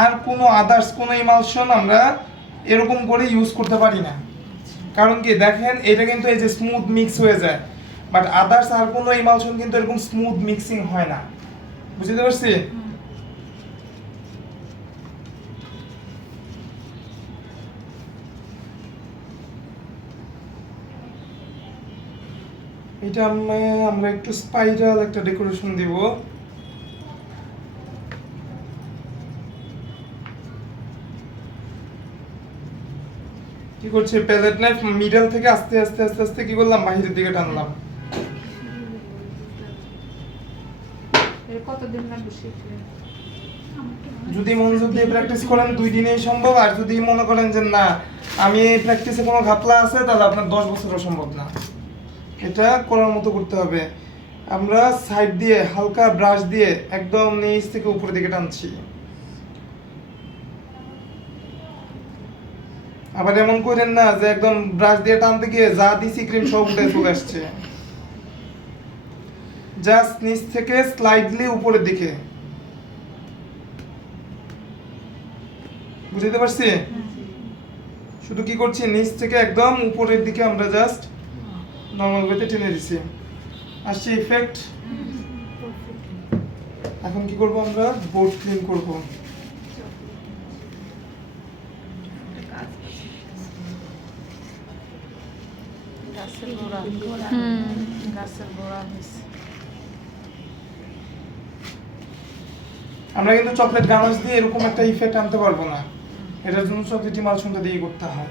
আর কোনো আদার্স কোনো ইমালশন আমরা এরকম করে ইউজ করতে পারি না। কারণ কি দেখেন এটা কিন্তু এই যে স্মুথ মিক্স হয়ে যায়, বাট আদার্স আর কোনো ইমালশন কিন্তু এরকম স্মুথ মিক্সিং হয় না। বুঝতে পারছি? এটা আমরা একটু স্পাইরাল একটা ডেকোরেশন দিব। কি করছে প্যালেট নাইফ মিডল থেকে আস্তে আস্তে আস্তে আস্তে কি করলাম বাহিরের দিকে টানলাম। কতদিন লাগবে শিখতে? যদি মনোযোগ দিয়ে প্র্যাকটিস করেন 2 দিনেই সম্ভব, আর যদি মনে করেন যে না আমি এই প্র্যাকটিসে কোনো ঘাপলা আছে তাহলে আপনার 10 বছরও সম্ভব না। এটা করার মতো করতে হবে। আমরা সাইড দিয়ে হালকা ব্রাশ দিয়ে একদম নিচ থেকে উপরের দিকে টানছি। আবার এমন করেন না যে একদম ব্রাশ দিয়ে টানতে গিয়ে যা দিছি ক্রিম সব উঠে চলে আসছে। জাস্ট নিচ থেকে স্লাইডলি উপরের দিকে। বুঝতে পারছি? শুধু কি করছি নিচ থেকে একদম উপরের দিকে আমরা জাস্ট নরমাল ওয়েতে টেনে দিছি। আসছে ইফেক্ট। এখন কি করব আমরা বোর্ড ক্লিন করব। গাছের গোড়া গাছের গোড়া হয়েছে। আমরা কিন্তু চকলেট গানাশ দিয়ে এরকম একটা ইফেক্ট আনতে পারবো না, এটার জন্য চকলেট ইমালশনটা দিয়ে করতে হয়।